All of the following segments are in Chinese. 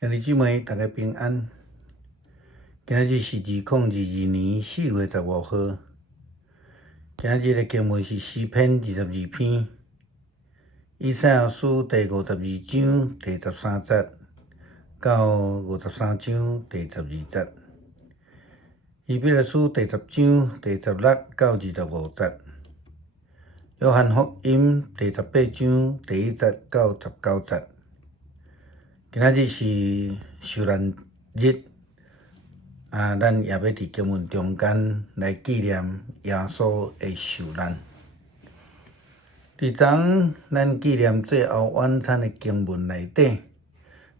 兄弟姊妹，大家平安。今仔日是2022年4月15号。今仔日的经文是诗篇22篇，以赛亚书第52章第13节到53章第12节，以弗所书第10章第16到25节，约翰福音第18章第1节到19节。今仔日是受难日，咱也要伫经文中间来纪念耶稣的受难。伫昨咱纪念最后晚餐的经文内底，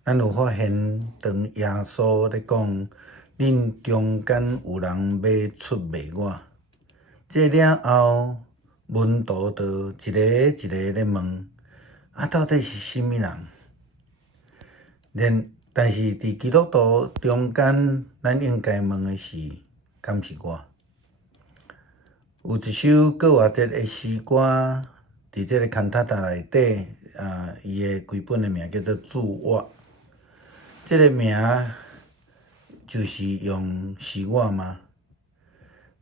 咱有发现，当耶稣咧讲，恁中间有人要出卖我。这了后，门徒就一个一个咧问，到底是甚物人？但是伫基督徒中间，咱应该问的是，敢是我？有一首过活节的诗歌，伫这个坎塔塔内底，伊的规本的名叫做《主我》。这个名就是用是我吗？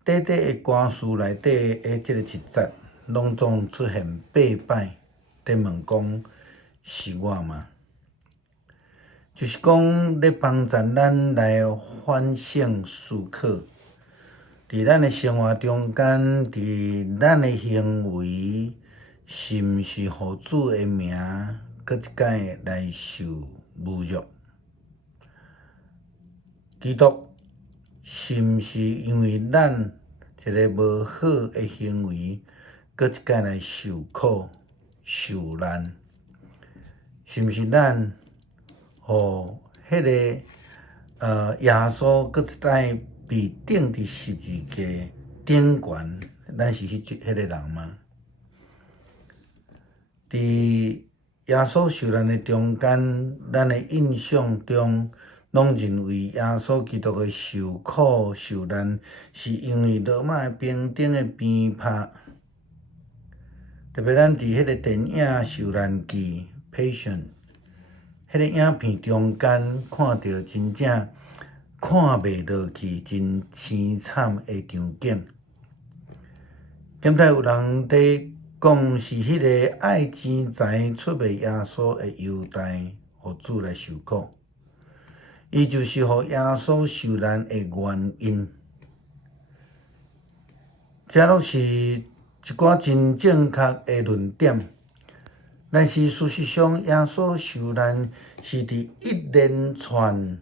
短短的歌词内底的这个一节，拢总出现8摆，在问讲是我吗？就是讲，咧帮助咱来反省思考，伫咱的生活中间，伫咱的行为，是毋是互主的名，搁一摆来受侮辱？基督是毋是因为咱一个无好的行为，搁一摆来受苦、受难？是毋是咱？互迄个耶稣搁一摆被钉伫十字架顶悬，咱是迄个人吗？伫耶稣受难的中间，咱的印象中，拢认为耶稣基督的受苦受难，是因为罗马的兵丁的鞭拍。特别咱伫迄个电影《受难记》（Passion）。迄个影片中间看到真正看袂落去，真凄惨的场景。现在有人在讲是迄个爱钱财出卖耶稣的犹大，互主来受苦。伊就是互耶稣受难的原因。这拢是一寡真正确的论点。但是事实上，耶稣受难是伫一连串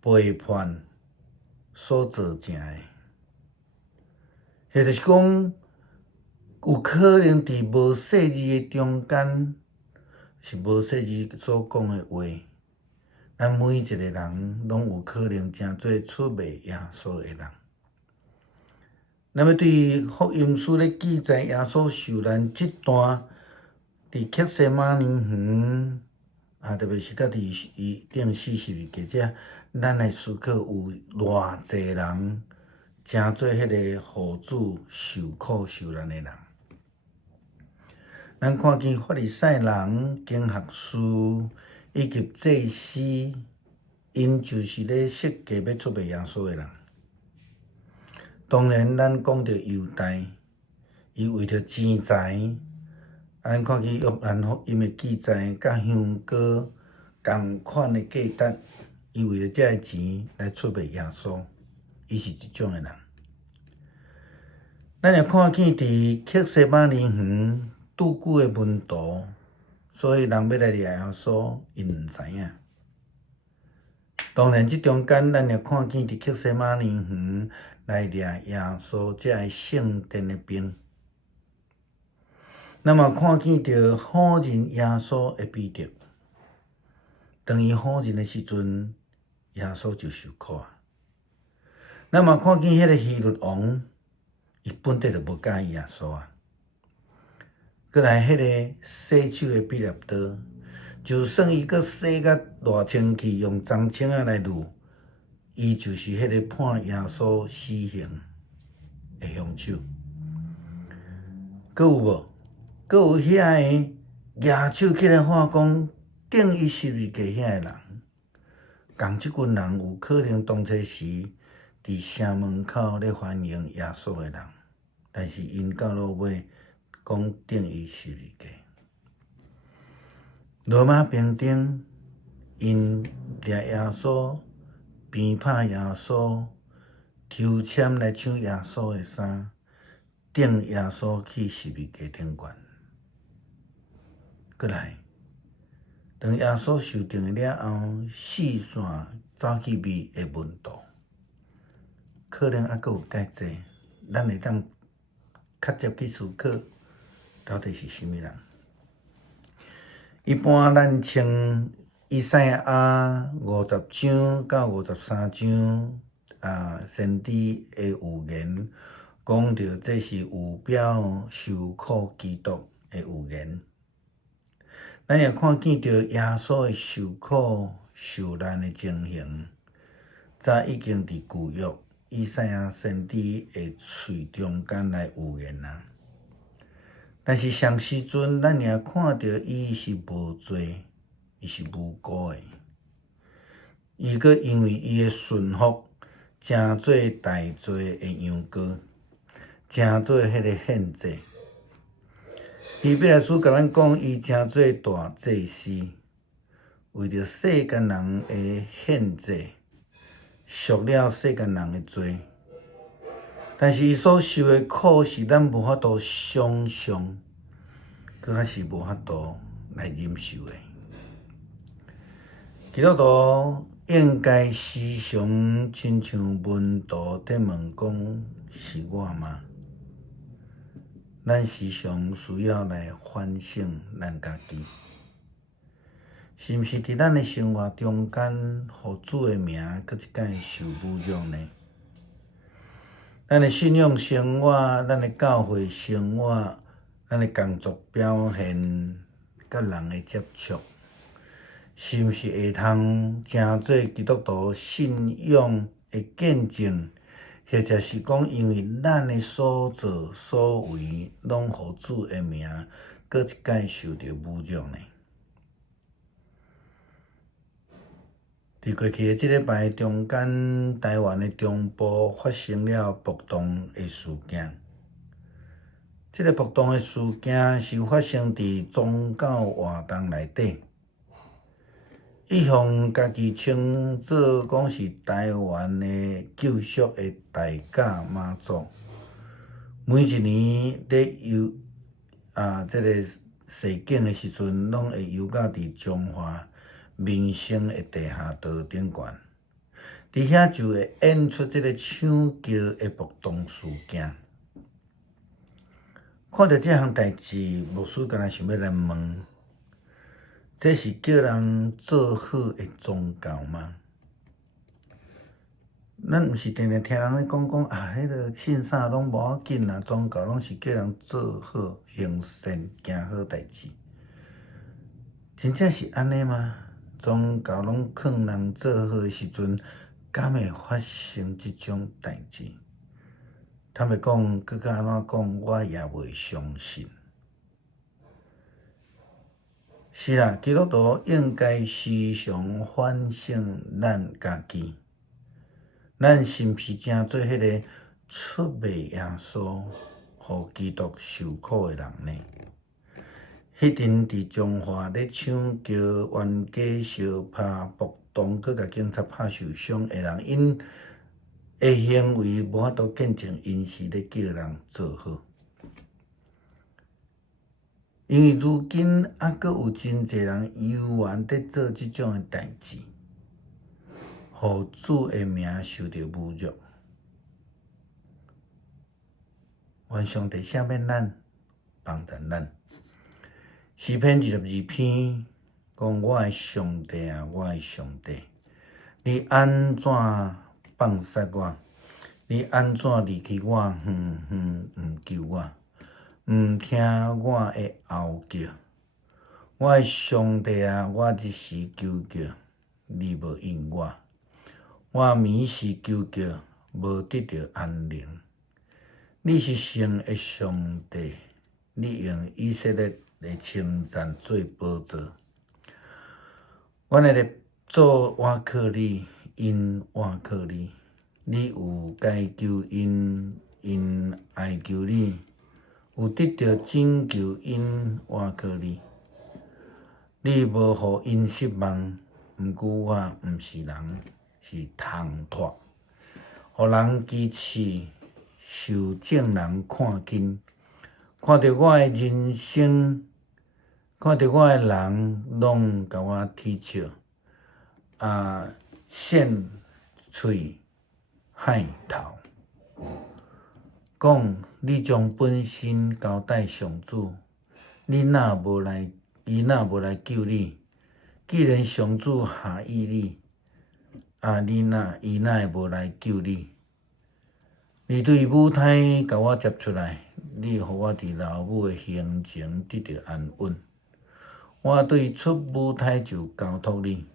背叛所造成的，也就是讲，有可能伫无细字的中间，是无细字所讲的话，咱每一个人拢有可能成做出卖耶稣的人。那么对福音书咧记载耶稣受难这段，伫克西马尼园，特别是甲伫伊顶死十字架遮，咱来思考有偌济人成做迄个互主受苦受难的人。咱看见法利赛人、经学士以及祭司，因就是咧设计要出卖耶稣的人。当然，咱讲到犹大，伊为着钱财，咱看见约翰福音的记载，甲香膏同款的价值，伊为了这个钱来出卖耶稣，伊是一种的人。咱也看见伫克西马尼园拄久的门徒，所以人要来掠耶稣，因毋知影。当然，这中间咱也看见伫克西马尼园来掠耶稣这个圣殿的兵。那么看见着好人耶稣的彼得，当伊好人的时阵，耶稣就受苦啊。那么看见迄个希律王，伊本地就无介意耶稣啊。过来迄个洗手的彼拉多，就算伊阁洗甲偌清气，用棕青仔来滤，伊就是迄个判耶稣死刑的凶手。阁有无？阁有遐个举手起来喊讲，敬伊十字架遐个人，共即群人有可能当初时伫城门口咧欢迎耶稣个人，但是因到落尾讲敬伊十字架。罗马兵丁因掠耶稣、鞭拍耶稣、抽签来抢耶稣的衫，钉耶稣去十字架顶悬。过来，当耶稣受定了后，四线走去味的门徒，可能还佫有介济，咱会当较接去思考，到底是啥物人？一般咱称以赛亚50章到53章先知的预言，讲到这是有表受苦基督的预言。咱也看见到耶稣的受苦受难的情形，早已经伫旧约以赛亚先知的喙中间来预言啦。但是上时阵，咱也看到伊是无罪，伊是无辜的。伊佫因为伊的顺服，成做大罪的羊羔，成做迄个献祭。希伯来书甲咱讲，伊成做大祭司，为着世间人的献祭，赎了世间人的罪。但是伊所受的苦是咱无法度想象，佫较是无法度来忍受的。基督徒应该时常亲像门徒在问讲：是我吗？咱时常需要来反省咱家己，是毋是伫咱的生活中间，互主的名佫一摆受侮辱呢？咱的信仰生活，咱的教会生活，咱的工作表现，甲人的接触，是毋是会通成做基督徒信仰的见证？或者是讲，因为咱的所作所为，拢互主的名，佫一摆受到侮辱呢？伫过去的即礼拜中间，台湾的中部发生了暴动的事件。这个暴动的事件是发生伫宗教活动内底。伊向家己称作讲是台湾的救赎的大甲妈祖，每一年咧游这个西境的时阵，拢会游到伫中华民生的地下道顶悬，伫遐就会演出这个抢救的暴动事件。看到这项代志，牧师敢若想要来问：这是叫人做好的宗教吗？咱毋是定定听人咧讲迄个信啥拢无要紧啦，宗教拢是叫人做好、行善、行好代志。真正是安尼吗？宗教拢劝人做好的时阵，敢会发生即种代志？坦白讲，佫甲安怎讲，我也袂相信。是啦，基督徒应该时常反省咱家己，咱是毋是正做迄个出卖耶稣、互基督受苦的人呢？迄阵伫中华咧抢救冤家相拍暴动，佮甲警察拍受伤的人，因的行为无法度见证因是咧叫人做好。因为如今还佫有真侪人犹原在做即种的代志，互主的名受到侮辱。愿上帝赦免咱，帮助咱。诗篇22篇讲：我的上帝啊，我的上帝，你安怎放杀我？你安怎离弃我？毋救我？毋听我的吼叫，我的上帝啊！我一时求叫，你无应我；我眠时求叫，无得到安宁。你是圣的上帝，你用以色列的称赞做宝座。阮会咧左碗靠你，因碗靠你。你有该求因，因爱求你；有得到拯救，因碗靠你。你无互因失望，毋过我毋是人，是通托。互人支持，受众人看紧，看着我诶人生，看着我诶人，拢甲我踢笑，扇喙害头，讲你将本身交代上主，伊若无来救你，既然上主下意你，伊若会无来救你？你对母胎甲我接出来，你互我伫老母诶胸前得到安稳。我对出母胎就交托你，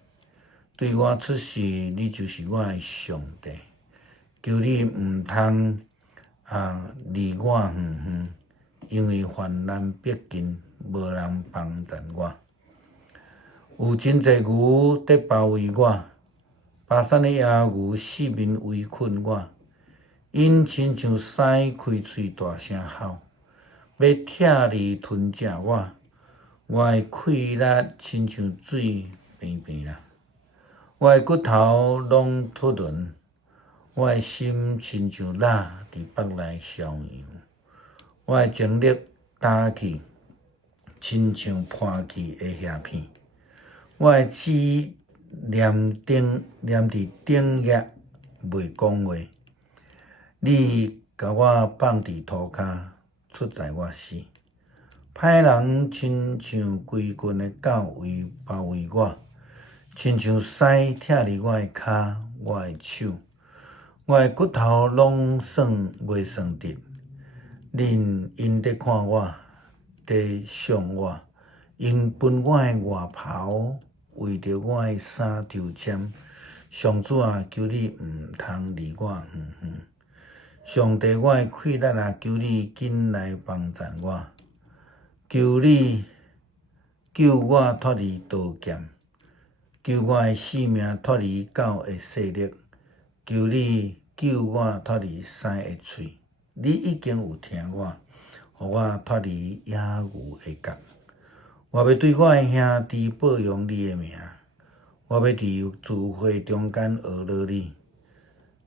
对我出世，你就是我诶上帝。求你毋通离我远远，因为患难逼近，无人帮助我。有真侪牛在包围我，巴山的野牛四面围困我。因亲像狮开喙大声吼，要拆离吞食我。我的气力亲像水平平啦，我的骨头拢脱轮，我的心亲像蜡伫腹内烧样，我的精力打去，亲像破去的叶片，我的齿黏伫顶叶袂讲话。你甲我放伫涂骹，出在我死。歹人亲像规群的狗包围我，亲像狮拆离我的骹、我的手，我的骨头拢袂算直。因伫看我，伫想我，因分我的外袍，为着我的衫抽签。上主啊，求你毋通离我远远。上帝，我的气力啊，求你紧来帮助我。求你救我脱离刀剑，救我的性命脱离狗的势力。求你救我脱离狮的喙。你已经有听我，互我脱离野牛的角。我要对我的兄弟报扬你的名，我要伫聚会中间学乐你。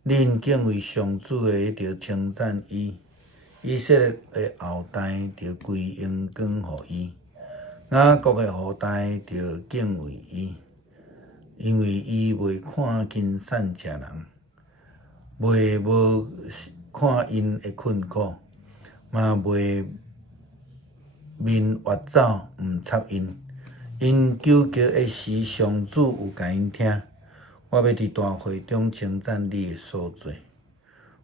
恁敬畏上主的，着称赞伊；以色列的后代着归荣光互伊。雅各的后代着敬畏伊，因为伊袂看轻善食人，袂无看因的困苦，嘛袂面越走毋插因。因求叫的时，上主有甲因听。我要伫大会中称赞你的所做，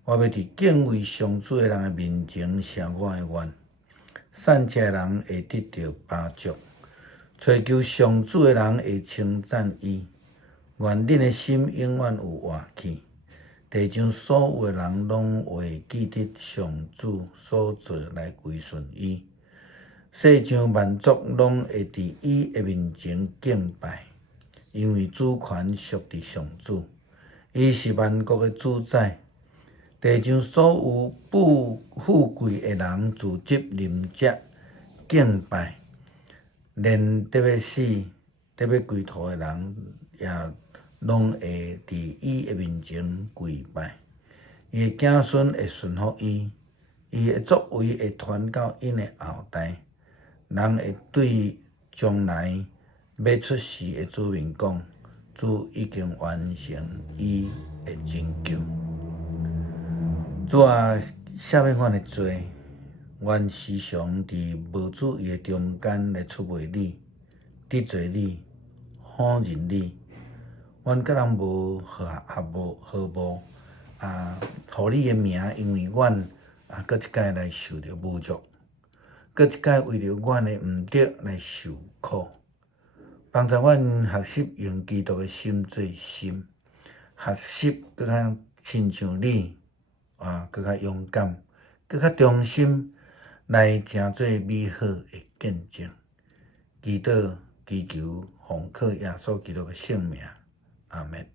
我要伫敬畏上主的人的面前写我的愿。善食的人会得到巴祝，追求上主的人会称赞伊。愿恁的心永远有活气，地上所有的人拢会记得上主所做来归顺伊。世上万族拢会伫伊的面前敬拜，因为主权属伫上主，伊是万国的主宰。地上所有富贵的人自集临接敬拜，连得要死、得要归途的人也拢会伫伊的面前跪拜。伊的子孙会顺服伊，伊的作为会传到因的后代。人会对将来要出世的子民讲，主已经完成伊的拯救。主啊，啥物款的罪，愿时常伫无主义的中间来出卖你、得罪你、唬人你。阮甲人无毫无互你的名，因为阮搁一摆来受着侮辱，搁一摆为着阮的毋得来受苦。帮助阮学习用基督的心做心，学习搁较亲像你，搁较勇敢，搁较忠心，来成做美好的见证。祈祷祈求奉靠耶稣基督的圣名，阿门。